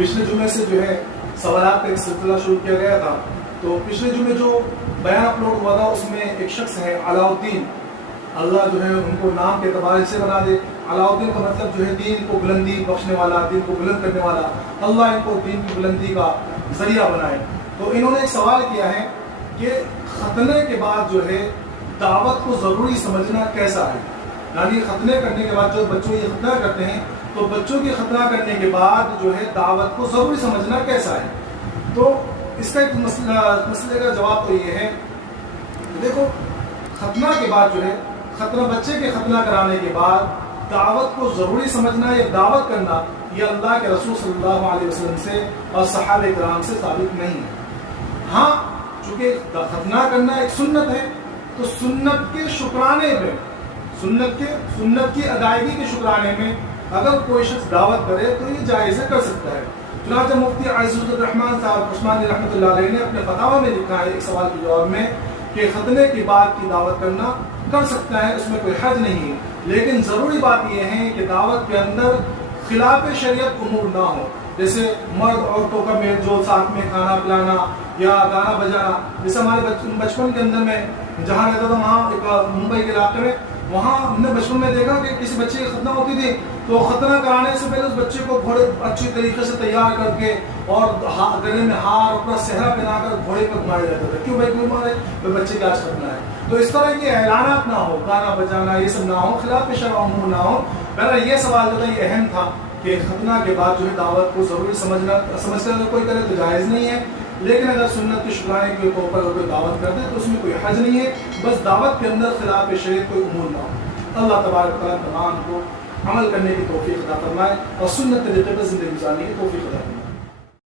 پچھلے جمعے سے جو ہے سوالات کا ایک سلسلہ شروع کیا گیا تھا. تو پچھلے جمعے جو بیان اپلوڈ ہوا تھا اس میں ایک شخص ہے علاء الدین، اللہ جو ہے ان کو نام کے اعتبار سے بنا دے. علاء الدین کا مطلب جو ہے دین کو بلندی بخشنے والا، دین کو بلند کرنے والا. اللہ ان کو دین کی بلندی کا ذریعہ بنائے. تو انہوں نے ایک سوال کیا ہے کہ ختنے کے بعد جو ہے دعوت کو ضروری سمجھنا کیسا ہے. یعنی ختنے کرنے کے بعد جو بچوں یہ ختنہ کرتے ہیں تو بچوں کی ختنہ کرنے کے بعد جو ہے دعوت کو ضروری سمجھنا کیسا ہے. تو اس کا ایک مسئلے کا جواب تو یہ ہے کہ دیکھو، ختنہ کے بعد جو ہے بچے کے ختنہ کرانے کے بعد دعوت کو ضروری سمجھنا یا دعوت کرنا یہ اللہ کے رسول صلی اللہ علیہ وسلم سے اور صحابہ کرام سے ثابت نہیں ہے. ہاں چونکہ ختنہ کرنا ایک سنت ہے تو سنت کے شکرانے میں، سنت کی ادائیگی کے شکرانے میں اگر کوئی شخص دعوت کرے تو یہ جائز کر سکتا ہے. چنانچہ مفتی عزیز الرحمان صاحب عثمانی رحمۃ اللہ علیہ نے اپنے فتاوی میں لکھا ہے ایک سوال کے جواب میں کہ ختنے کے بعد کی دعوت کرنا کر سکتا ہے، اس میں کوئی حرج نہیں ہے. لیکن ضروری بات یہ ہے کہ دعوت کے اندر خلاف شریعت امور نہ ہو. جیسے مرد عورتوں کا میل جول، ساتھ میں کھانا پلانا یا گانا بجانا. جیسے ہمارے بچپن کے اندر میں جہاں رہتا تھا وہاں ایک ممبئی کے علاقے میں، وہاں ہم نے بچپن میں دیکھا کہ کسی بچے کی ختنہ ہوتی تھی تو ختنہ کرانے سے پہلے اس بچے کو گھوڑے اچھی طریقے سے تیار کر کے اور گلے میں ہار اپنا صحرا پہنا کر گھوڑے پر گھمایا جاتا تھا. کیوں بھائی کیوں مارے؟ تو بچے کا آج ختنہ ہے. تو اس طرح کے اعلانات نہ ہو، گانا بجانا یہ سب نہ ہو، خلاف شرع امور نہ ہو. پہلا یہ سوال جو تھا یہ اہم تھا کہ ختنہ کے بعد جو ہے دعوت کو ضروری سمجھ کر اگر کوئی کرے تو جائز نہیں ہے. لیکن اگر سنت کے شکرانے کے اوپر اگر کوئی دعوت کرتے تو اس میں کوئی حرج نہیں ہے. بس دعوت کے اندر خلاف شریعت کوئی امور نہ ہو. اللہ تبارک و تعالیٰ تمام کو عمل کرنے کی توفیق عطا فرمائے اور سنت طریقے پر زندگی گزارنے کی توفیق عطا فرمائے.